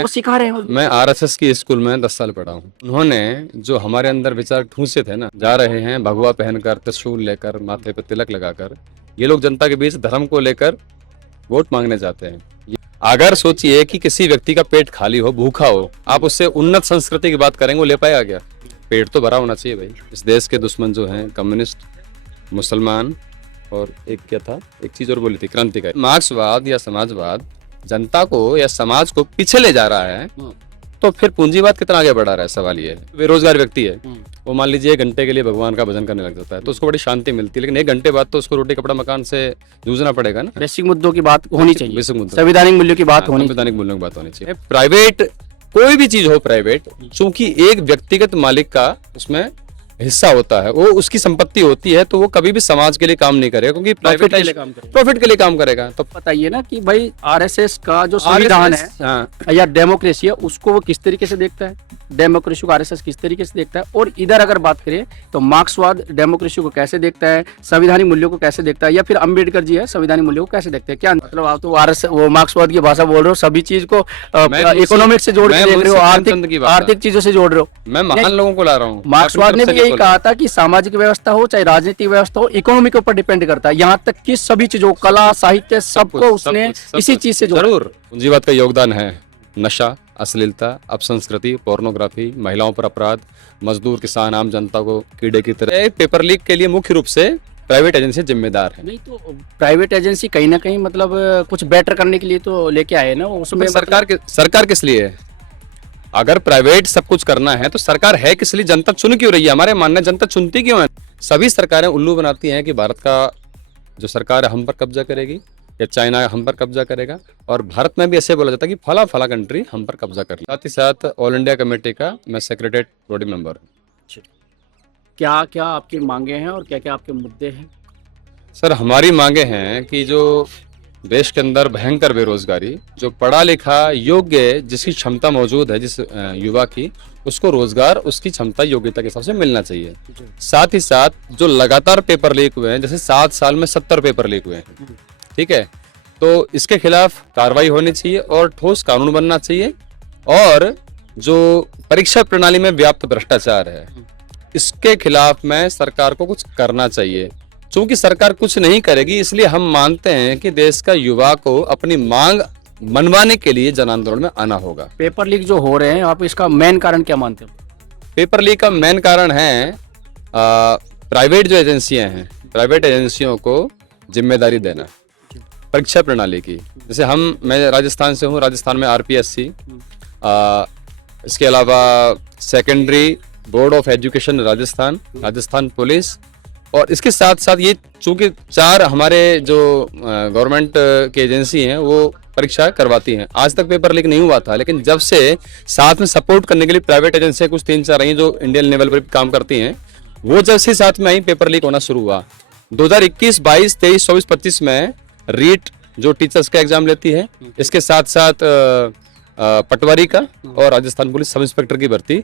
वो सिखा रहे हैं। मैं आरएसएस की स्कूल में 10 साल पढ़ा हूँ। उन्होंने जो हमारे अंदर विचार ठूंसे थे ना, जा रहे हैं भगवा पहनकर, त्रिशूल लेकर, माथे पे तिलक लगाकर, ये लोग जनता के बीच धर्म को लेकर वोट मांगने जाते हैं। अगर सोचिए कि किसी व्यक्ति का पेट खाली हो, भूखा हो, आप उससे उन्नत संस्कृति की बात करेंगे, वो ले पाएगा क्या? पेट तो भरा होना चाहिए भाई। इस देश के दुश्मन जो हैं कम्युनिस्ट, मुसलमान और एक क्या था, एक चीज और बोली थी, क्रांतिकारी। मार्क्सवाद या समाजवाद जनता को या समाज को पीछे ले जा रहा है, तो फिर पूंजीवाद कितना आगे बढ़ा रहा है? सवाल ये है। बेरोजगार व्यक्ति है, वो मान लीजिए 1 घंटे के लिए भगवान का भजन करने लग जाता है, तो उसको बड़ी शांति मिलती है, लेकिन 1 घंटे बाद तो उसको रोटी कपड़ा मकान से जूझना पड़ेगा ना। बेसिक मुद्दों की बात होनी चाहिए, बेसिक मुद्दों, संवैधानिक मूल्यों की बात होनी चाहिए। संवैधानिक मूल्यों की बात होनी चाहिए। प्राइवेट कोई भी चीज हो, प्राइवेट चूंकि एक व्यक्तिगत मालिक का उसमें हिस्सा होता है, वो उसकी संपत्ति होती है, तो वो कभी भी समाज के लिए काम नहीं करेगा, क्योंकि प्राइवेट प्रॉफिट के लिए काम करेगा। तो बताइए ना कि भाई आरएसएस का जो संविधान है, हाँ, या डेमोक्रेसी है, उसको वो किस तरीके से देखता है, डेमोक्रेसी को आरएसएस किस तरीके से देखता है, और इधर अगर बात करें तो मार्क्सवाद डेमोक्रेसी को कैसे देखता है, संवैधानिक मूल्यों को कैसे देखता है, या फिर अम्बेडकर जी है संवैधानिक मूल्यों को कैसे देखते हैं? क्या मतलब आप तो आरएसएस वो मार्क्सवाद की भाषा बोल रहे हो, सभी चीज को इकोनॉमिक से जोड़ के देख रहे हो, आर्थिक चीजों से जोड़ रहे हो। मैं महान लोगों को ला रहा हूँ। मार्क्सवाद ने भी यही कहा था कि सामाजिक व्यवस्था हो चाहे राजनीतिक व्यवस्था हो, इकोनॉमी के ऊपर डिपेंड करता है, यहाँ तक कि सभी चीजों, कला, साहित्य, सबको उसने इसी चीज से जोड़ा। जरूर पूंजीवाद का योगदान है। नशा, अश्लीलता, अपसंस्कृति, पोर्नोग्राफी, महिलाओं पर अपराध, मजदूर, किसान, आम जनता को कीड़े की तरह। पेपर लीक के लिए मुख्य रूप से प्राइवेट एजेंसी जिम्मेदार है। नहीं तो प्राइवेट एजेंसी कहीं ना कहीं मतलब कुछ बेटर करने के लिए तो लेके आए ना, उसमें सरकार किस लिए है? अगर प्राइवेट सब कुछ करना है तो सरकार है किस लिए? जनता चुन क्यों रही है? हमारे मानना जनता चुनती क्यों है? सभी सरकारें उल्लू बनाती हैं कि भारत का जो सरकार है हम पर कब्जा करेगी, या चाइना हम पर कब्जा करेगा, और भारत में भी ऐसे बोला जाता है कि फला फला कंट्री हम पर कब्जा कर। साथ ही साथ ऑल इंडिया कमेटी का मैं सेक्रेटरीट बॉडी मेंबर हूँ। क्या क्या आपकी मांगे हैं और क्या क्या आपके मुद्दे हैं? सर, हमारी मांगे हैं कि जो देश के अंदर भयंकर बेरोजगारी, जो पढ़ा लिखा योग्य जिसकी क्षमता मौजूद है, जिस युवा की, उसको रोजगार उसकी क्षमता योग्यता के हिसाब से मिलना चाहिए। साथ ही साथ जो लगातार पेपर लीक हुए हैं, जैसे 7 साल में 70 पेपर लीक हुए हैं, ठीक है, तो इसके खिलाफ कार्रवाई होनी चाहिए और ठोस कानून बनना चाहिए। और जो परीक्षा प्रणाली में व्याप्त भ्रष्टाचार है, इसके खिलाफ में सरकार को कुछ करना चाहिए। चूंकि सरकार कुछ नहीं करेगी, इसलिए हम मानते हैं कि देश का युवा को अपनी मांग मनवाने के लिए जन आंदोलन में आना होगा। पेपर लीक जो हो रहे हैं, आप इसका मेन कारण क्या मानते हो? पेपर लीक का मेन कारण है प्राइवेट जो एजेंसियां हैं, प्राइवेट एजेंसियों को जिम्मेदारी देना परीक्षा प्रणाली की। जैसे मैं राजस्थान से हूँ, राजस्थान में आरपीएससी, इसके अलावा secondary board of education Rajasthan, Rajasthan police, और इसके साथ साथ ये चूंकि 4 हमारे जो गवर्नमेंट की एजेंसी हैं वो परीक्षा करवाती हैं। आज तक पेपर लीक नहीं हुआ था, लेकिन जब से साथ में सपोर्ट करने के लिए प्राइवेट एजेंसियां कुछ 3-4 आई जो इंडियन लेवल पर काम करती हैं, वो जब से साथ में आई, पेपर लीक होना शुरू हुआ। 2021, 22, 23, 24, 25 में रीट जो टीचर्स का एग्जाम लेती है, इसके साथ साथ पटवारी का और राजस्थान पुलिस सब इंस्पेक्टर की भर्ती,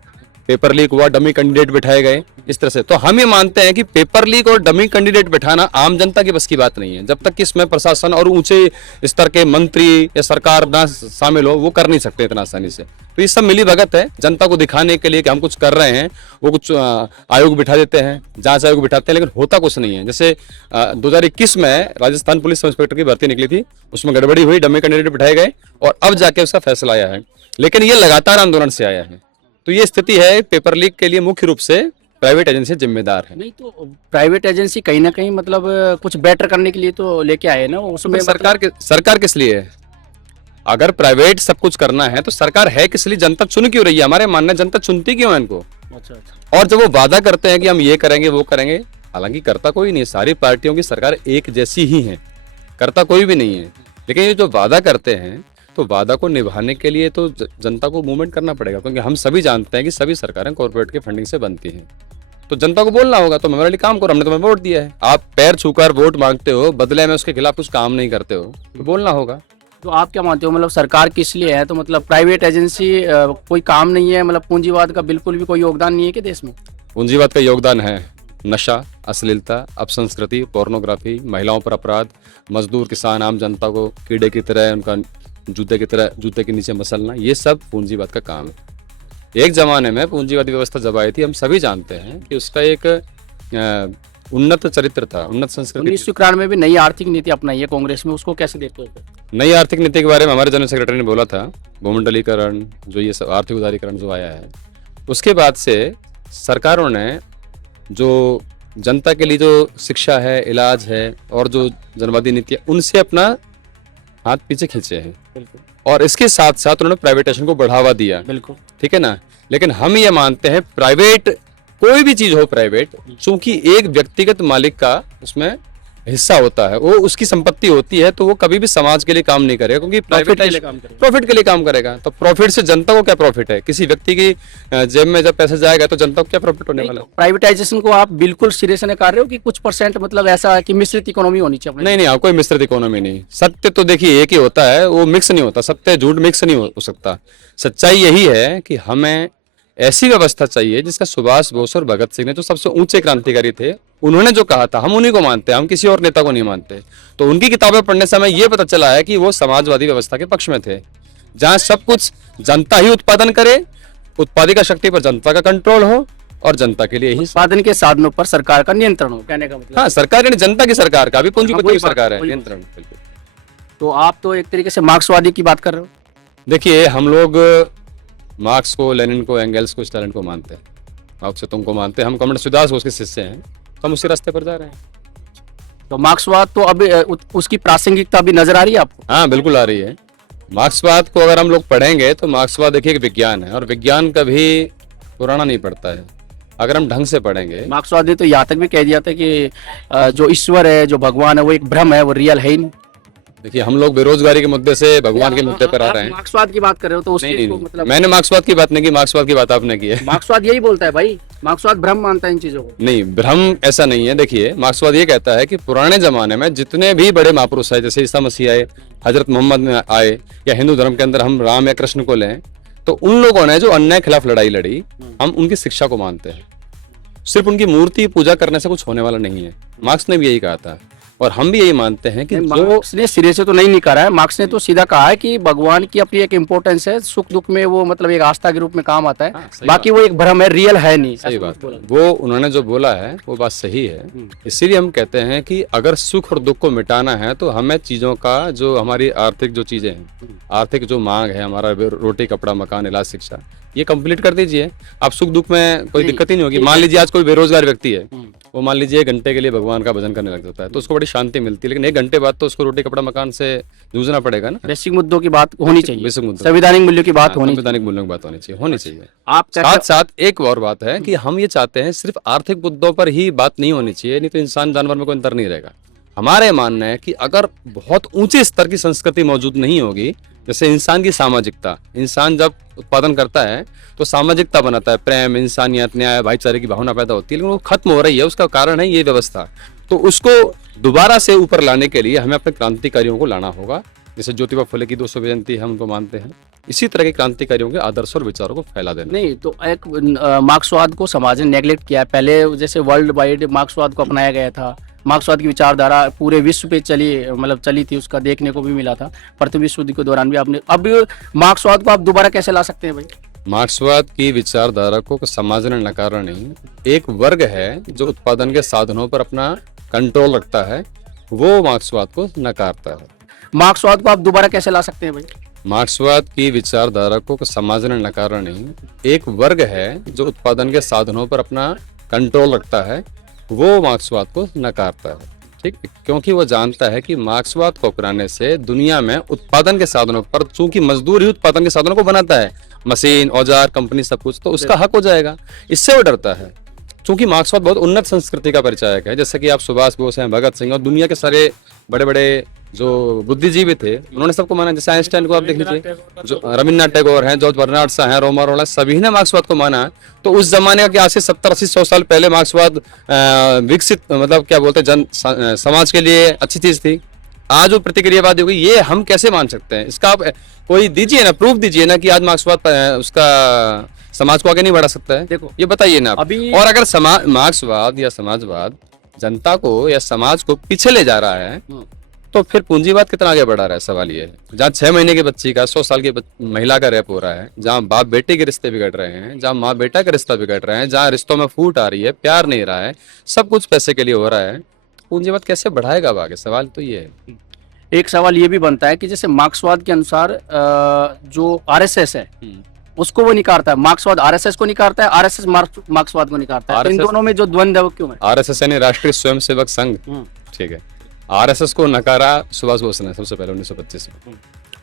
पेपर लीक हुआ, डमी कैंडिडेट बिठाए गए, इस तरह से। तो हम ये मानते हैं कि पेपर लीक और डमी कैंडिडेट बिठाना आम जनता की बस की बात नहीं है। जब तक कि इसमें प्रशासन और ऊंचे स्तर के मंत्री या सरकार ना शामिल हो, वो कर नहीं सकते इतना आसानी से। तो ये सब मिली भगत है जनता को दिखाने के लिए कि हम कुछ कर रहे हैं। वो कुछ आयोग बिठा देते हैं, जांच आयोग बिठाते हैं, लेकिन होता कुछ नहीं है। जैसे 2021 में राजस्थान पुलिस सब इंस्पेक्टर की भर्ती निकली थी, उसमें गड़बड़ी हुई, डमी कैंडिडेट बिठाए गए, और अब जाके उसका फैसला आया है। लेकिन ये लगातार आंदोलन से आया है। तो ये स्थिति है। पेपर लीक के लिए मुख्य रूप से प्राइवेट एजेंसी जिम्मेदार है। नहीं तो प्राइवेट एजेंसी कहीं ना कहीं मतलब कुछ बेटर करने के लिए तो लेके आए ना, उसमें सरकार किस लिए है? अगर प्राइवेट सब कुछ करना है तो सरकार है किस लिए? जनता चुन क्यों रही है? हमारे मानना जनता चुनती क्यों है इनको? अच्छा। और जब वो वादा करते हैं कि हम ये करेंगे वो करेंगे, हालांकि करता कोई नहीं है। सारी पार्टियों की सरकार एक जैसी ही है, करता कोई भी नहीं है। लेकिन ये जो वादा करते हैं, तो वादा को निभाने के लिए तो जनता को मूवमेंट करना पड़ेगा, क्योंकि हम सभी जानते हैं कि सभी सरकारें कॉर्पोरेट के फंडिंग से बनती हैं। तो जनता को बोलना होगा, तो हमारे लिए काम करो, हमने तुम्हें वोट दिया है। आप पैर छूकर वोट मांगते हो, बदले में उसके खिलाफ कुछ काम नहीं करते हो, तो बोलना होगा। तो आप क्या मानते हो, मतलब सरकार किस लिए है? तो मतलब प्राइवेट एजेंसी कोई काम नहीं है, मतलब पूंजीवाद का बिल्कुल भी कोई योगदान नहीं है कि देश में? पूंजीवाद का योगदान है। नशा, अश्लीलता, अपसंस्कृति, पोर्नोग्राफी, महिलाओं पर अपराध, मजदूर, किसान, आम जनता को कीड़े की तरह उनका जूते की तरह जूते के नीचे मसलना, ये सब पूंजीवाद का काम है। एक जमाने में पूंजीवादी व्यवस्था जब आई थी, हम सभी जानते हैं कि उसका एक उन्नत चरित्र था, उन्नत संस्कृति। 1991 में भी नई आर्थिक नीति अपनाई है कांग्रेस में, उसको कैसे देखते हो? नई आर्थिक नीति के बारे में हमारे जनरल सेक्रेटरी ने बोला था, भूमंडलीकरण जो ये सब आर्थिक उदारीकरण जो आया है, उसके बाद से सरकारों ने जो जनता के लिए जो शिक्षा है, इलाज है और जो जनवादी नीति है, उनसे अपना हाथ पीछे खींचे हैं। बिल्कुल और इसके साथ साथ उन्होंने प्राइवेटाइजेशन को बढ़ावा दिया, बिल्कुल, ठीक है ना। लेकिन हम ये मानते हैं प्राइवेट, कोई भी चीज हो प्राइवेट, चूंकि एक व्यक्तिगत मालिक का उसमें हिस्सा होता है, वो उसकी संपत्ति होती है, तो वो कभी भी समाज के लिए काम नहीं करेगा, क्योंकि प्रॉफिट के लिए काम करेगा। प्रॉफिट के लिए काम करेगा। तो प्रॉफिट से जनता को क्या प्रॉफिट है? किसी व्यक्ति की जेब में जब पैसा जाएगा तो जनता को क्या प्रॉफिट होने वाला है? प्राइवेटाइजेशन को आप बिल्कुल सिरे से नकार रहे हो कि कुछ परसेंट, मतलब ऐसा है कि मिश्रित इकोनॉमी होनी चाहिए अपने? नहीं नहीं, कोई मिश्रित इकोनॉमी नहीं। सत्य तो देखिए एक ही होता है, वो मिक्स नहीं होता। सत्य झूठ मिक्स नहीं हो सकता। सच्चाई यही है कि हमें ऐसी व्यवस्था चाहिए जिसका सुभाष बोस और भगत सिंह ने, जो सबसे ऊंचे क्रांतिकारी थे, उन्होंने जो कहा था, हम उन्हीं को मानते हैं, हम किसी और नेता को नहीं मानते। तो उनकी किताबें पढ़ने से हमें ये पता चला है कि वो समाजवादी व्यवस्था के पक्ष में थे, जहां सब कुछ जनता ही उत्पादन करे, उत्पादिका शक्ति पर जनता का कंट्रोल हो और जनता के लिए ही। उत्पादन के साधनों पर सरकार का नियंत्रण हो, कहने का मतलब। हाँ, सरकार यानी जनता की सरकार का, अभी पूंजीपति वही की सरकार है, वही नियंत्रण। बिल्कुल। तो आप तो एक तरीके से मार्क्सवादी की बात कर रहे हो। देखिए, हम लोग मार्क्स को, लेनिन को, एंगेल्स को, स्टालिन को मानते हैं, माओ से तुम को मानते हैं। हम कम्युनिस्ट सुभाष बोस के शिष्य हैं, तो हम उसी रास्ते पर जा रहे हैं। तो मार्क्सवाद तो अभी उसकी प्रासंगिकता अभी नजर आ रही है आपको? हाँ, बिल्कुल आ रही है। मार्क्सवाद को अगर हम लोग पढ़ेंगे तो मार्क्सवाद देखिए एक विज्ञान है, और विज्ञान कभी पुराना नहीं पड़ता है अगर हम ढंग से पढ़ेंगे। मार्क्सवाद ने तो यहाँ तक भी कह दिया था कि जो ईश्वर है, जो भगवान है, वो एक भ्रम है, वो रियल है ही नहीं। देखिए, हम लोग बेरोजगारी के मुद्दे से भगवान के मुद्दे पर आ रहे हैं। मार्क्सवाद की बात कर रहे हो तो नहीं, उसकी मतलब मैंने मार्क्सवाद की बात नहीं की, मार्क्सवाद की बात आपने की है। मार्क्सवाद यही बोलता है भाई, मार्क्सवाद भ्रम मानता है इन चीजों को। नहीं, भ्रम ऐसा नहीं है। देखिए, मार्क्सवाद ये कहता है कि पुराने जमाने में जितने भी बड़े महापुरुष आए, जैसे ईसा मसीह आए, हजरत मोहम्मद आए, या हिंदू धर्म के अंदर हम राम या कृष्ण को लें, तो उन लोगों ने जो अन्याय के खिलाफ लड़ाई लड़ी, हम उनकी शिक्षा को मानते हैं। सिर्फ उनकी मूर्ति पूजा करने से कुछ होने वाला नहीं है। मार्क्स ने भी यही कहा था, और हम भी यही मानते हैं कि जो मार्क्स ने सिरे से तो नहीं निकाला है। मार्क्स ने तो सीधा कहा है कि भगवान की अपनी एक इम्पोर्टेंस है, सुख दुख में वो मतलब एक आस्था के रूप में काम आता है। हाँ, सही बाकी वो एक भ्रम है, रियल है नहीं। सही ऐसा बात कुछ है। बोला। वो उन्होंने जो बोला है वो बात सही है। इसीलिए हम कहते हैं कि अगर सुख और दुख को मिटाना है तो हमें चीजों का, जो हमारी आर्थिक जो चीजें हैं, आर्थिक जो मांग है, हमारा रोटी, कपड़ा, मकान, इलाज, शिक्षा, ये कंप्लीट कर दीजिए। आप सुख दुख में कोई दिक्कत ही नहीं होगी। मान लीजिए आज कोई बेरोजगार व्यक्ति है, वो मान लीजिए 1 घंटे के लिए भगवान का भजन करने लग जाता है, तो उसको बड़ी शांति मिलती है। लेकिन 1 घंटे बाद तो उसको रोटी, कपड़ा, मकान से जूझना पड़ेगा ना। बेसिक मुद्दों की बात होनी चाहिए, बेसिक मुद्दों, संवैधानिक मूल्यों की बात होनी चाहिए। संवैधानिक मूल्यों की बात होनी चाहिए। आप साथ साथ एक और बात है कि हम ये चाहते हैं सिर्फ आर्थिक मुद्दों पर ही बात नहीं होनी चाहिए, नहीं तो इंसान जानवर में कोई अंतर नहीं रहेगा। हमारे मानना है कि अगर बहुत ऊंचे स्तर की संस्कृति मौजूद नहीं होगी, जैसे इंसान की सामाजिकता, इंसान जब उत्पादन करता है तो सामाजिकता बनाता है, प्रेम, इंसानियत, न्याय, भाईचारे की भावना पैदा होती है, लेकिन वो खत्म हो रही है। उसका कारण है ये व्यवस्था। तो उसको दोबारा से ऊपर लाने के लिए हमें अपने क्रांतिकारियों को लाना होगा। जैसे ज्योतिबा फुले की 200वीं जयंती हम उनको मानते हैं, इसी तरह के क्रांतिकारियों के आदर्श और विचारों को फैला देना। नहीं तो एक मार्क्सवाद को समाज ने नेग्लेक्ट किया है। पहले जैसे वर्ल्ड वाइड मार्क्सवाद को अपनाया गया था, मार्क्सवाद की विचारधारा पूरे विश्व पे चली थी, उसका देखने को भी मिला था प्रथम विश्व युद्ध के दौरान भी। आपने अब मार्क्सवाद को आप दोबारा कैसे ला सकते हैं भाई? मार्क्सवाद की विचारधारा को समाज ने नकारा नहीं। एक वर्ग है जो उत्पादन के साधनों पर अपना कंट्रोल रखता है, वो मार्क्सवाद को नकारता है। मार्क्सवाद को आप दोबारा कैसे ला सकते हैं भाई? मार्क्सवाद की विचारधारा को समाज ने नकारा नहीं। एक वर्ग है जो उत्पादन के साधनों पर अपना कंट्रोल रखता है, वो मार्क्सवाद को नकारता है। ठीक, क्योंकि वो जानता है कि मार्क्सवाद को अपनाने से दुनिया में उत्पादन के साधनों पर, चूंकि मजदूर ही उत्पादन के साधनों को बनाता है, मशीन, औजार, कंपनी, सब कुछ, तो उसका हक हो जाएगा। इससे वो डरता है। चूंकि मार्क्सवाद बहुत उन्नत संस्कृति का परिचायक है, जैसे कि आप सुभाष बोस हैं, भगत सिंह और दुनिया के सारे बड़े बड़े जो बुद्धिजीवी थे, उन्होंने सबको माना। जैसे आइंस्टाइन को आप देख लीजिए, जो रविन्द्रनाथ टैगोर हैं, जॉर्ज बर्नार्ड शॉ हैं, रोमा रोला, सभी ने मार्क्सवाद को माना। तो उस जमाने के आज से 70-80-100 साल पहले मार्क्सवाद विकसित, मतलब क्या बोलते हैं, समाज के लिए अच्छी चीज थी। आज वो प्रतिक्रियावादी हो गई। ये हम कैसे मान सकते हैं? इसका आप कोई दीजिए ना, प्रूफ दीजिए ना कि आज मार्क्सवाद उसका समाज को आगे नहीं बढ़ा सकता है। देखो, ये बताइए ना आप। अभी और अगर मार्क्सवाद या समाजवाद जनता को या समाज को पीछे ले जा रहा है, तो फिर पूंजीवाद कितना आगे बढ़ा रहा है, सवाल ये है। जहाँ 6 महीने की बच्ची का 100 साल की महिला का रेप हो रहा है, जहाँ बाप बेटे के रिश्ते बिगड़ रहे हैं, जहाँ माँ बेटा का रिश्ता बिगड़ रहे हैं, जहाँ रिश्तों में फूट आ रही है, प्यार नहीं रहा है, सब कुछ पैसे के लिए हो रहा है, पूंजीवाद कैसे बढ़ाएगा अब आगे, सवाल तो ये है। एक सवाल ये भी बनता है कि जैसे मार्क्सवाद के अनुसार जो आरएसएस है उसको वो निकारता है, मार्क्सवाद आरएसएस को निकारता है, आरएसएस मार्क्सवाद को निकारता है, तो इन RSS दोनों में जो द्वंद्व है वो क्यों है? आरएसएस यानी राष्ट्रीय स्वयंसेवक संघ, ठीक है। आरएसएस को नकारा सुभाष बोस ने सबसे पहले 1925 में।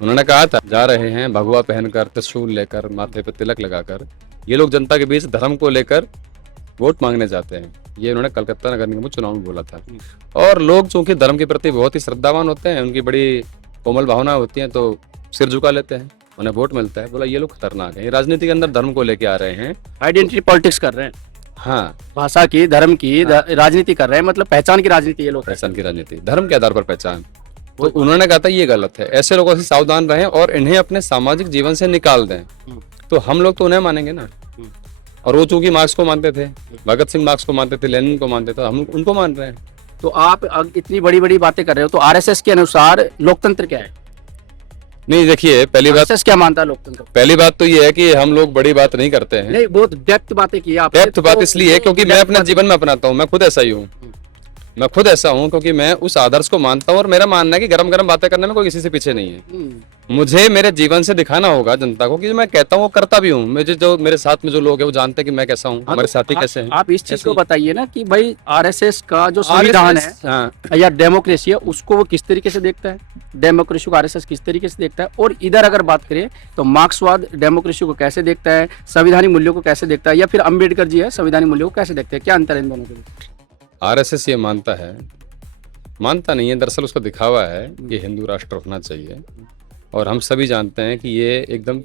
उन्होंने कहा था जा रहे हैं भगवा पहनकर, त्रिशूल लेकर, माथे पे तिलक लगाकर, ये लोग जनता के बीच धर्म को लेकर वोट मांगने जाते हैं। ये उन्होंने कलकत्ता नगर निगम चुनाव में बोला था। और लोग चूंकि धर्म के प्रति बहुत ही श्रद्धावान होते हैं, उनकी बड़ी कोमल भावना होती है, तो सिर झुका लेते हैं, उन्हें वोट मिलता है। बोला ये लोग खतरनाक है, ये राजनीति के अंदर धर्म को लेके आ रहे हैं, आइडेंटिटी पॉलिटिक्स कर रहे हैं, हाँ भाषा की, धर्म की राजनीति कर रहे हैं, मतलब पहचान की राजनीति ये लोग कर पहचान की राजनीति, धर्म के आधार पर पहचान। तो उन्होंने कहा था ये गलत है, ऐसे लोगों से सावधान रहें और इन्हें अपने सामाजिक जीवन से निकाल दें। तो हम लोग तो उन्हें मानेंगे ना, और वो चूंकि मार्क्स को मानते थे, भगत सिंह मार्क्स को मानते थे, लेनिन को मानते थे, हम उनको मान रहे हैं। तो आप इतनी बड़ी बड़ी बातें कर रहे हो, तो आरएसएस के अनुसार लोकतंत्र क्या है? नहीं देखिए, पहली बात, आरएसएस क्या मानता है लोकतंत्र? पहली बात तो ये है कि हम लोग बड़ी बात नहीं करते हैं। नहीं, बहुत डेप्थ बातें की आप। डेप्थ बात इसलिए है क्योंकि मैं अपने जीवन में अपनाता हूँ, मैं खुद ऐसा ही हूँ, मैं खुद ऐसा हूँ क्योंकि मैं उस आदर्श को मानता हूँ। और मेरा मानना है कि गरम गरम बातें करने में कोई किसी से पीछे नहीं है। मुझे मेरे जीवन से दिखाना होगा जनता को कि मैं कहता हूँ वो करता भी हूँ। मुझे जो मेरे साथ में जो लोग हैं वो जानते हैं कि मैं कैसा हूँ, हमारे साथी कैसे हैं। आप इस चीज को बताइए ना कि भाई आरएसएस का जो संविधान है या डेमोक्रेसी है उसको वो किस तरीके से देखता है, डेमोक्रेसी को आरएसएस किस तरीके से देखता है, और इधर अगर बात करें तो मार्क्सवाद डेमोक्रेसी को कैसे देखता है, संविधानिक मूल्यों को कैसे देखता है, या फिर अम्बेडकर जी है संविधानिक मूल्यों को कैसे देखते हैं? क्या अंतर है इन दोनों के बीच? आरएसएस ये मानता है, मानता नहीं है, दरअसल उसका दिखावा है कि हिंदू राष्ट्र होना चाहिए। और हम सभी जानते हैं कि ये एकदम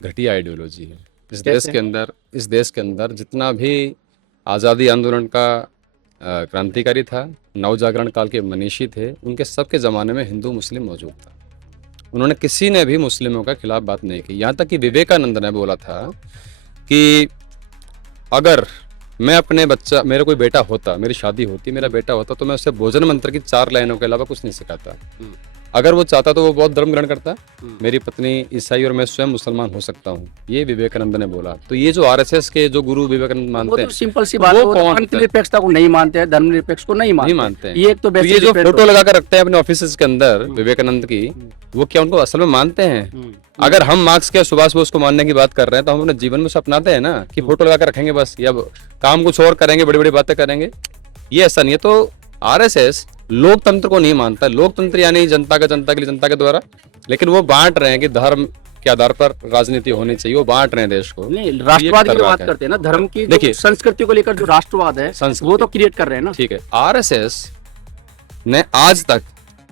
घटिया आइडियोलॉजी है। इस देश के अंदर जितना भी आज़ादी आंदोलन का क्रांतिकारी था, नवजागरण काल के मनीषी थे, उनके सबके ज़माने में हिंदू मुस्लिम मौजूद था। उन्होंने किसी ने भी मुस्लिमों का खिलाफ बात नहीं की। यहाँ तक कि विवेकानंद ने बोला था कि अगर मैं अपने बच्चा, मेरा कोई बेटा होता, मेरी शादी होती, मेरा बेटा होता, तो मैं उसे भोजन मंत्र की 4 लाइनों के अलावा कुछ नहीं सिखाता। अगर वो चाहता तो वो बौद्ध धर्म ग्रहण करता, मेरी पत्नी ईसाई और मैं स्वयं मुसलमान हो सकता हूँ, ये विवेकानंद ने बोला। तो ये जो आरएसएस के जो गुरु विवेकानंद मानते हैं, सिंपल सी बात है, वो धर्मनिरपेक्षता को नहीं मानते हैं, धर्मनिरपेक्ष को नहीं मानते हैं। ये एक तो ये जो फोटो लगा कर रखते हैं अपने ऑफिस के अंदर विवेकानंद की, वो क्या उनको असल में मानते हैं? अगर हम मार्क्स के सुभाष बोस को मानने की बात कर रहे हैं तो हम अपने जीवन में उसे अपनाते हैं ना, कि फोटो लगा कर रखेंगे बस, या काम कुछ और करेंगे, बड़ी बड़ी बातें करेंगे? ये ऐसा नहीं है। तो आरएसएस लोकतंत्र को नहीं मानता। लोकतंत्र यानी जनता का जनता के लिए, जनता के द्वारा, लेकिन वो बांट रहे हैं कि धर्म के आधार पर राजनीति होनी चाहिए, वो बांट रहे हैं देश को। नहीं, राष्ट्रवाद की बात करते हैं ना, धर्म की, देखिए संस्कृति को लेकर जो राष्ट्रवाद है वो तो क्रिएट कर रहे हैं ना। ठीक है, आरएसएस ने आज तक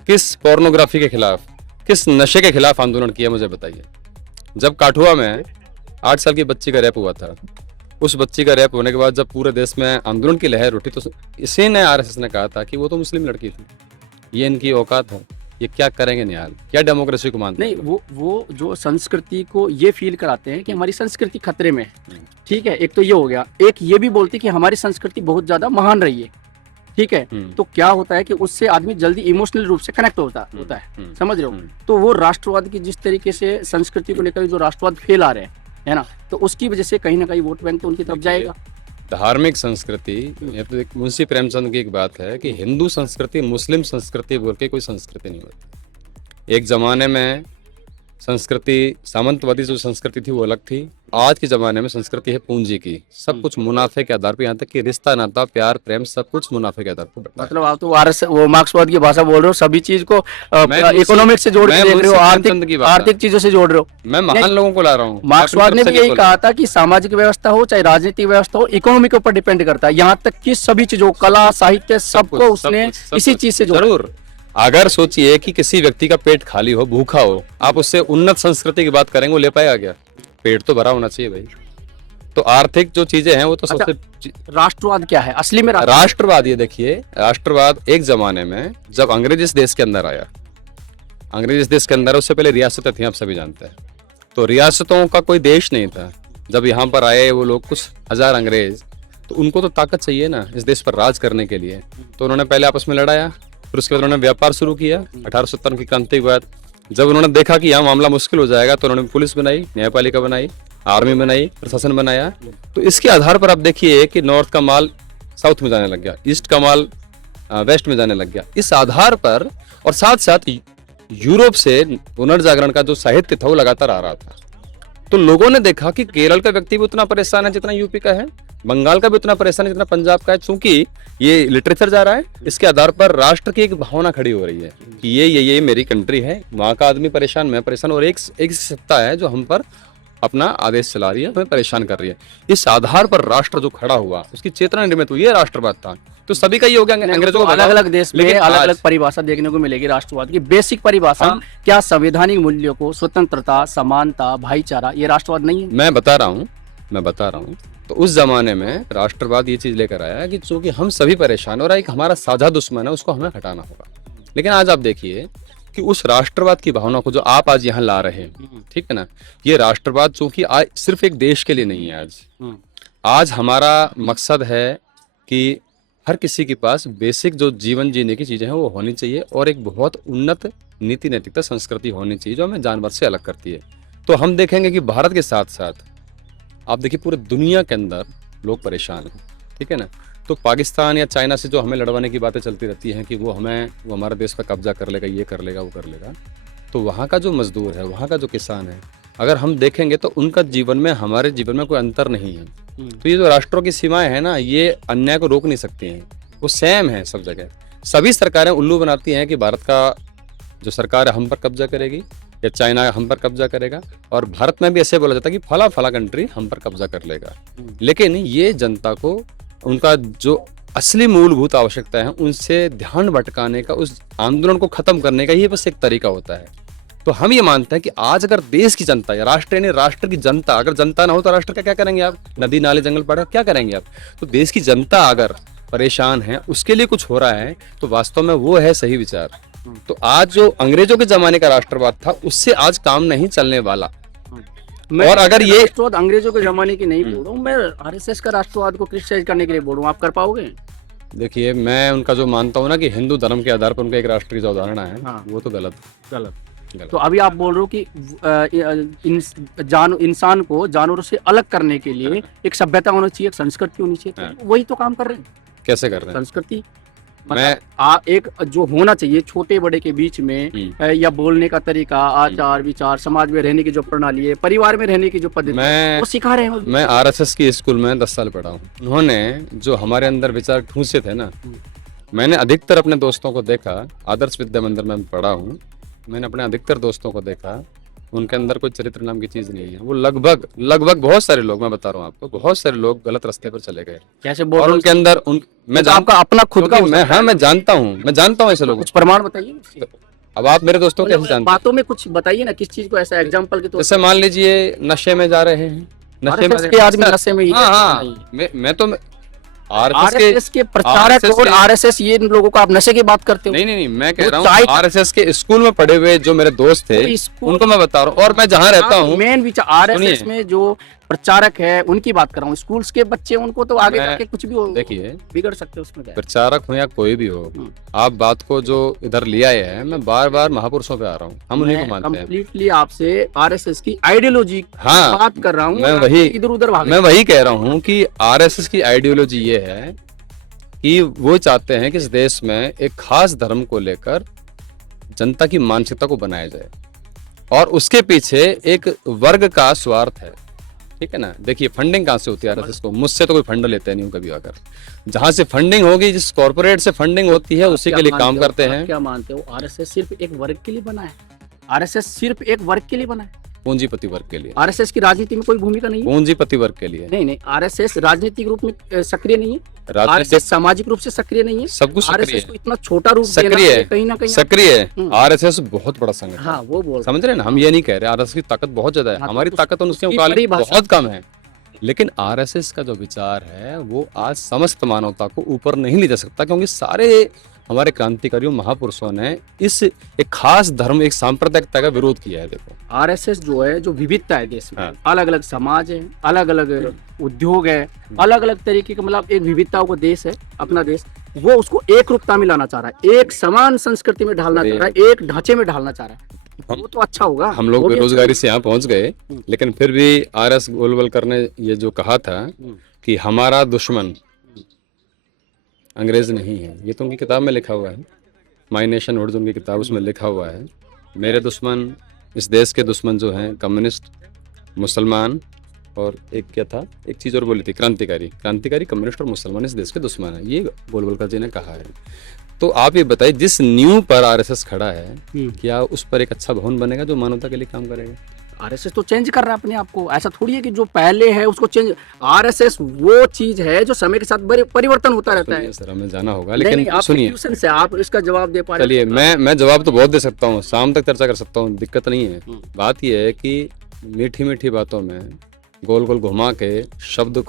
किस पोर्नोग्राफी के खिलाफ, किस नशे के खिलाफ आंदोलन किया, मुझे बताइए। जब काठुआ में 8 साल की बच्ची का रेप हुआ था, उस बच्ची का रेप होने के बाद जब पूरे देश में आंदोलन की लहर उठी, तो इसी ने आरएसएस ने कहा था कि वो तो मुस्लिम लड़की थी, ये इनकी औकात है, ये क्या करेंगे निहाल, क्या डेमोक्रेसी को मानते हैं? नहीं, वो जो संस्कृति को ये फील कराते हैं कि हमारी संस्कृति खतरे में है। ठीक है, एक तो ये हो गया। एक ये भी बोलते कि हमारी संस्कृति बहुत ज्यादा महान रही है। ठीक है, तो क्या होता है कि उससे आदमी जल्दी इमोशनल रूप से कनेक्ट होता है, समझ रहे हो? तो वो राष्ट्रवाद की जिस तरीके से संस्कृति को लेकर जो राष्ट्रवाद फैला रहे हैं, है ना, तो उसकी वजह से कहीं ना कहीं वोट बैंक तो उनकी तरफ जाएगा। धार्मिक संस्कृति, ये तो एक मुंशी प्रेमचंद की एक बात है कि हिंदू संस्कृति मुस्लिम संस्कृति बोल के कोई संस्कृति नहीं होती। एक जमाने में संस्कृति, सामंतवादी जो संस्कृति थी वो अलग थी। आज के जमाने में संस्कृति है पूंजी की, सब कुछ मुनाफे के आधार पर, यहाँ तक कि रिश्ता नाता प्यार प्रेम सब कुछ मुनाफे के आधार पर। मतलब आप तो वो मार्क्सवाद की भाषा बोल रहे हो, सभी चीज को इकोनॉमिक से जोड़ के देख रहे हो, आर्थिक चीजों से जोड़ रहे हो। मैं महान लोगों को ला रहा हूँ। मार्क्सवाद ने भी यही कहा था कि सामाजिक व्यवस्था हो चाहे राजनीतिक व्यवस्था हो, इकोनॉमी के ऊपर डिपेंड करता है। यहाँ तक कि सभी चीजों, कला साहित्य, सबको उसने इसी चीज से जोड़ा। अगर सोचिए कि किसी व्यक्ति का पेट खाली हो, भूखा हो, आप उससे उन्नत संस्कृति की बात करेंगे, वो ले पाएगा क्या? पेट तो भरा होना चाहिए भाई। तो आर्थिक जो चीजें हैं वो तो सबसे। राष्ट्रवाद क्या है असली में? राष्ट्रवाद, ये देखिए, राष्ट्रवाद एक जमाने में जब अंग्रेज इस देश के अंदर आया, अंग्रेज इस देश के अंदर, उससे पहले रियासतें थी, आप सभी जानते हैं। तो रियासतों का कोई देश नहीं था। जब यहाँ पर आए वो लोग, कुछ हजार अंग्रेज, तो उनको तो ताकत चाहिए ना इस देश पर राज करने के लिए। तो उन्होंने पहले आपस में लड़ाया, फिर उसके बाद उन्होंने व्यापार शुरू किया 1857 की क्रांति के बाद। जब उन्होंने देखा कि यहाँ मामला मुश्किल हो जाएगा तो उन्होंने पुलिस बनाई, न्यायपालिका बनाई, आर्मी बनाई, प्रशासन बनाया। तो इसके आधार पर आप देखिए कि नॉर्थ का माल साउथ में जाने लग गया, ईस्ट का माल वेस्ट में जाने लग गया। इस आधार पर और साथ साथ यूरोप से पुनर्जागरण का जो साहित्य था वो लगातार आ रहा था। तो लोगों ने देखा कि केरल का व्यक्ति भी उतना परेशान है जितना यूपी का है, बंगाल का भी उतना परेशान है जितना पंजाब का है। चूंकि ये लिटरेचर जा रहा है, इसके आधार पर राष्ट्र की एक भावना खड़ी हो रही है कि ये मेरी कंट्री है, वहाँ का आदमी परेशान, मैं परेशान, और एक सत्ता है जो हम पर अपना आदेश चला रही है, हमें परेशान कर रही है। इस आधार पर राष्ट्र जो खड़ा हुआ, उसकी चेतना निर्मित हुई, ये राष्ट्रवाद था। तो सभी का ये हो गया, अंग्रेजों को अलग अलग देश में लेकिन अलग अलग परिभाषा देखने को मिलेगी राष्ट्रवाद की। बेसिक परिभाषा क्या संवैधानिक मूल्यों को, स्वतंत्रता, समानता, भाईचारा, ये राष्ट्रवाद नहीं है? मैं बता रहा हूँ। तो उस जमाने में राष्ट्रवाद ये चीज लेकर आया कि चूंकि हम सभी परेशान हो रहा है, एक हमारा साझा दुश्मन है, उसको हमें हटाना होगा। लेकिन आज आप देखिए कि उस राष्ट्रवाद की भावना को जो आप आज यहाँ ला रहे हैं, ठीक है ना, ये राष्ट्रवाद चूंकि आज सिर्फ एक देश के लिए नहीं है। आज हमारा मकसद है कि हर किसी के पास बेसिक जो जीवन जीने की चीजें हैं वो होनी चाहिए, और एक बहुत उन्नत नीति नैतिकता संस्कृति होनी चाहिए जो हमें जानवर से अलग करती है। तो हम देखेंगे कि भारत के साथ साथ आप देखिए पूरे दुनिया के अंदर लोग परेशान हैं, ठीक है ना। तो पाकिस्तान या चाइना से जो हमें लड़वाने की बातें चलती रहती हैं कि वो हमारे देश पर कब्जा कर लेगा, ये कर लेगा, वो कर लेगा, तो वहाँ का जो मजदूर है, वहाँ का जो किसान है, अगर हम देखेंगे तो उनका जीवन में हमारे जीवन में कोई अंतर नहीं है। तो ये जो राष्ट्रों की सीमाएं हैं ना, ये अन्याय को रोक नहीं सकती हैं, वो सेम है सब जगह। सभी सरकारें उल्लू बनाती हैं कि भारत का जो सरकार है हम पर कब्जा करेगी या चाइना हम पर कब्जा करेगा, और भारत में भी ऐसे बोला जाता है कि फला फला कंट्री हम पर कब्जा कर लेगा। लेकिन ये जनता को उनका जो असली मूलभूत आवश्यकता है उनसे ध्यान भटकाने का, उस आंदोलन को खत्म करने का ये बस एक तरीका होता है। तो हम ये मानते हैं कि आज अगर देश की जनता या राष्ट्र की जनता, अगर जनता ना हो तो राष्ट्र का क्या करेंगे आप? नदी नाले जंगल पड़ा क्या करेंगे आप? तो देश की जनता अगर परेशान है, उसके लिए कुछ हो रहा है, तो वास्तव में वो है सही विचार। तो आज जो अंग्रेजों के जमाने का राष्ट्रवाद था उससे आज काम नहीं चलने वाला। और अगर ये राष्ट्रवाद अंग्रेजों के जमाने की नहीं बोल रहा हूँ मैं, आरएसएस का राष्ट्रवाद को क्रिटिसाइज करने के लिए बोल रहा हूँ। आप कर पाओगे? देखिए, मैं उनका जो मानता हूँ ना कि हिंदू धर्म के आधार पर उनका एक राष्ट्र की जो अवधारणा है, वो तो गलत। तो अभी आप बोल रहे हो कि इंसान को जानवरों से अलग करने के लिए एक सभ्यता होनी चाहिए, एक संस्कृति होनी चाहिए। तो वही तो काम कर रहे हैं। कैसे कर रहे हैं? संस्कृति एक जो होना चाहिए छोटे बड़े के बीच में, या बोलने का तरीका, आचार विचार, समाज में रहने की जो प्रणाली है, परिवार में रहने की जो पद्धति वो सिखा रहे हैं। मैं आरएसएस की स्कूल में 10 साल पढ़ा हूँ। उन्होंने जो हमारे अंदर विचार ठूंसे थे ना, मैंने अधिकतर अपने दोस्तों को देखा, आदर्श विद्या मंदिर में पढ़ा हूँ, मैंने अपने अधिकतर दोस्तों को देखा, उनके अंदर कोई चरित्र नाम की चीज नहीं है। वो लगभग बहुत सारे लोग, मैं बता रहा हूँ आपको, बहुत सारे लोग गलत रास्ते पर चले गए। कैसे बोल? और उनके अंदर आपका अपना खुद का मैं जानता हूँ ऐसे लोग। कुछ प्रमाण बताइए। अब आप मेरे दोस्तों को कैसे जानते हैं? बातों में कुछ बताइए ना, किस चीज को ऐसा एग्जांपल के तौर? जैसे मान लीजिए नशे में जा रहे हैं, नशे में। हाँ, मैं तो आरएसएस के प्रचारक और आरएसएस, ये लोगों को आप नशे की बात करते हो? नहीं, मैं कह रहा हूँ आरएसएस के स्कूल में पढ़े हुए जो मेरे दोस्त थे उनको मैं बता रहा हूँ, और मैं जहाँ रहता हूँ मेन विचार आरएसएस में जो प्रचारक है उनकी बात कर रहा हूँ। स्कूल्स के बच्चे, उनको तो आगे जाके कुछ भी देखिए बिगड़ सकते हैं उसमें। प्रचारक हो या कोई भी हो, आप बात को जो इधर ले आए हैं, मैं बार महापुरुषों पे आ रहा हूँ, हम उन्हीं को मानते हैं। कंप्लीटली आपसे आरएसएस की आइडियोलॉजी बात कर रहा हूँ, मैं वही इधर उधर मैं वही कह रहा हूँ कि आरएसएस की आइडियोलॉजी ये है कि वो चाहते हैं कि इस देश में एक खास धर्म को लेकर जनता की मानसिकता को बनाया जाए, और उसके पीछे एक वर्ग का स्वार्थ है, ठीक है ना। देखिए, फंडिंग कहाँ से होती है आरएसएस को? मुझसे तो कोई फंड लेते नहीं हूँ कभी। अगर जहाँ से फंडिंग होगी, जिस कॉर्पोरेट से फंडिंग होती है, उसी के लिए काम करते हैं। क्या मानते हो आरएसएस सिर्फ एक वर्ग के लिए बना है? आरएसएस सिर्फ एक वर्ग के लिए बना है? पूंजीपति वर्ग के लिए। आरएसएस की राजनीति में कोई भूमिका नहीं है? पूंजीपति वर्ग के लिए नहीं, आरएसएस राजनीतिक रूप में सक्रिय नहीं है, आरएसएस सामाजिक रूप से सक्रिय नहीं है। सब कुछ आरएसएस को इतना छोटा रूप सक्रिय है, कहीं ना कहीं सक्रिय है। आरएसएस बहुत बड़ा संगठन। हाँ, वो बोल समझ रहे हैं ना, हम ये नहीं कह रहे आरएसएस की ताकत बहुत ज्यादा है, हमारी ताकत उसके मुकाबले बहुत कम है। लेकिन आरएसएस का जो विचार है वो आज समस्त मानवता को ऊपर नहीं ले जा सकता, क्योंकि सारे हमारे क्रांतिकारियों महापुरुषों ने इस एक खास धर्म, एक सांप्रदायिकता का विरोध किया है। देखो, आरएसएस जो है, जो विविधता है देश में, अलग अलग समाज है, अलग अलग उद्योग है, अलग अलग तरीके का, मतलब एक विविधताओं का देश है अपना देश। वो उसको एक रूपता में लाना चाह रहा है, एक समान संस्कृति में ढालना चाह रहा है, एक ढांचे में ढालना चाह रहा है, वो तो अच्छा होगा। हम लोग वो भी अच्छा बेरोजगारी से यहाँ पहुंच गए, लेकिन फिर भी RS गोलवलकर ने ये जो कहा था कि हमारा दुश्मन अंग्रेज नहीं है, ये तो उनकी किताब में लिखा हुआ है, माई नेशन उर्दू उनकी किताब, उसमें लिखा हुआ है मेरे दुश्मन, इस देश के दुश्मन जो हैं कम्युनिस्ट, मुसलमान, और एक क्या था, एक चीज़ और बोली थी, क्रांतिकारी, कम्युनिस्ट और मुसलमान इस देश के दुश्मन है, ये गोलवलकर जी ने कहा है। तो आप ये बताइए, जिस नींव पर RSS खड़ा है, क्या उस पर एक अच्छा भवन बनेगा जो मानवता के लिए काम करेगा? आरएसएस तो चेंज कर रहा है अपने आप को, ऐसा थोड़ी है कि जो पहले है उसको चेंज। आरएसएस वो चीज है जो समय के साथ परिवर्तन होता रहता है। सर हमें जाना होगा, नहीं, लेकिन आप सुनिए, ट्यूशन से आप इसका जवाब दे पा रहे चलिए मैं जवाब तो बहुत दे सकता हूँ, शाम तक चर्चा कर सकता हूँ, दिक्कत नहीं है। बात यह है कि मीठी मीठी बातों में गोल गोल घुमा के शब्द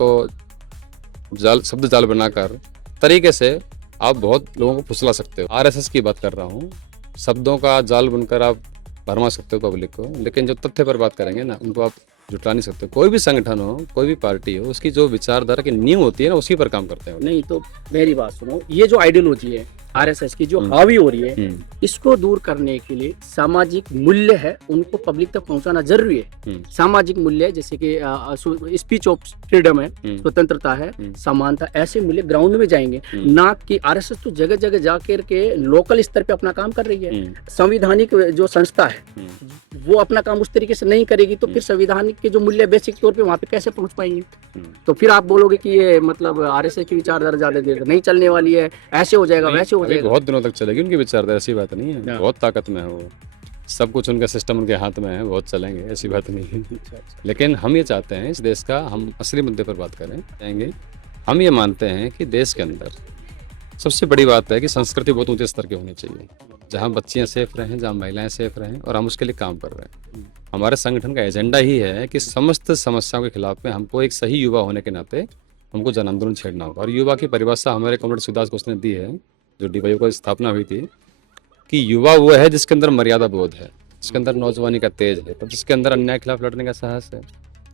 जाल बनाकर तरीके से आप बहुत लोगों को फुसला सकते हो। RSS की बात कर रहा हूँ, शब्दों का जाल बुनकर आप भरमा सकते हो पब्लिक को, लेकिन जो तथ्य पर बात करेंगे ना, उनको आप जुटा नहीं सकते। कोई भी संगठन हो, कोई भी पार्टी हो, उसकी जो विचारधारा की नींव होती है ना, उसी पर काम करते हैं। नहीं तो मेरी बात सुनो, ये जो आइडियोलॉजी है आरएसएस की जो हावी हो रही है, इसको दूर करने के लिए सामाजिक मूल्य है, उनको पब्लिक तक पहुंचाना जरूरी है। सामाजिक मूल्य जैसे कि स्पीच ऑफ फ्रीडम है, स्वतंत्रता है, समानता, ऐसे मूल्य ग्राउंड में जाएंगे, ना कि आरएसएस तो जगह जगह जाकर के लोकल स्तर पे अपना काम कर रही है। संवैधानिक जो संस्था है वो अपना काम उस तरीके से नहीं करेगी, तो फिर संवैधानिक के जो मूल्य बेसिक तौर पे वहां पे कैसे पहुंच पाएंगे? तो फिर आप बोलोगे कि ये मतलब आरएसएस की विचारधारा ज्यादा देर नहीं चलने वाली है, ऐसे हो जाएगा, वैसे हो जाएगा। बहुत दिनों तक चलेगी उनकी विचारधारा, ऐसी बात नहीं है, बहुत ताकत में है वो, सब कुछ उनका सिस्टम उनके हाथ में है, बहुत चलेंगे, ऐसी बात नहीं है। लेकिन हम ये चाहते हैं इस देश का, हम असली मुद्दे पर बात करें चाहेंगे। हम ये मानते हैं कि देश के अंदर सबसे बड़ी बात है कि संस्कृति बहुत ऊंचे स्तर की होनी चाहिए, जहाँ बच्चियाँ सेफ रहें, जहाँ महिलाएं सेफ रहें, और हम उसके लिए काम कर रहे हैं। हमारे संगठन का एजेंडा ही है कि समस्त समस्याओं के खिलाफ में हमको एक सही युवा होने के नाते हमको जन आंदोलन छेड़ना होगा। और युवा की परिभाषा हमारे कॉमरेड शिवदास घोष ने दी है, जो DYU की स्थापना हुई थी, कि युवा वो है जिसके अंदर मर्यादा बोध है, जिसके अंदर नौजवानी का तेज है, और जिसके अंदर अन्याय के खिलाफ लड़ने का साहस है।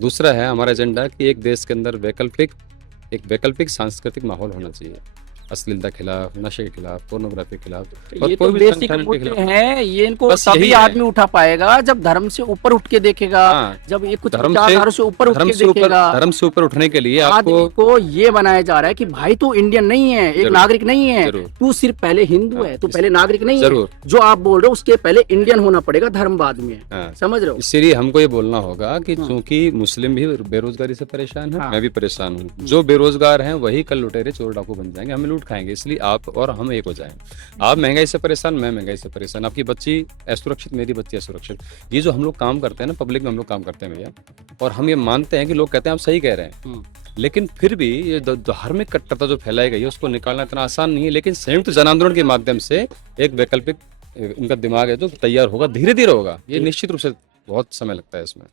दूसरा है हमारा एजेंडा कि एक देश के अंदर एक वैकल्पिक सांस्कृतिक माहौल होना चाहिए, अश्लीलता के खिलाफ, नशे के खिलाफ, पोर्नोग्राफी के खिलाफ, और ये कोई तो भी बेसिक संगठन के मुद्दे खिलाफ। हैं, ये इनको बस तभी यही है। आदमी उठा पाएगा जब धर्म से ऊपर उठ के देखेगा, जब ये कुछ विचारधारा से ऊपर उठ के देखेगा। धर्म से ऊपर उठने के लिए आदमी आपको को ये बनाया जा रहा है कि भाई तू इंडियन नहीं है, एक नागरिक नहीं है, तू सिर्फ पहले हिंदू है, तू पहले नागरिक नहीं है। जो आप बोल रहे हो उसके पहले इंडियन होना पड़ेगा, धर्म बाद में है। समझ रहे हो? इसलिए हमको ये बोलना होगा कि चूंकि मुस्लिम भी बेरोजगारी से परेशान है, मैं भी परेशान हूँ, जो बेरोजगार हैं वही कल लुटेरे चोर डाकू बन जाएंगे, हमें लूट खाएंगे। इसलिए आप और हम एक हो जाएं। आप महंगाई से परेशान, मैं महंगाई से परेशान, आपकी बच्ची असुरक्षित, मेरी बच्ची असुरक्षित। ये जो हम लोग काम करते हैं ना, पब्लिक में हम लोग काम करते हैं भैया, और हम ये मानते हैं कि लोग कहते हैं आप सही कह रहे हैं, लेकिन फिर भी ये धार्मिक कट्टरता जो फैलाई गई है उसको निकालना इतना आसान नहीं है। लेकिन संयुक्त जन आंदोलन के माध्यम से एक वैकल्पिक इनका दिमाग है जो तैयार होगा, धीरे धीरे होगा, ये निश्चित रूप से बहुत समय लगता है इसमें।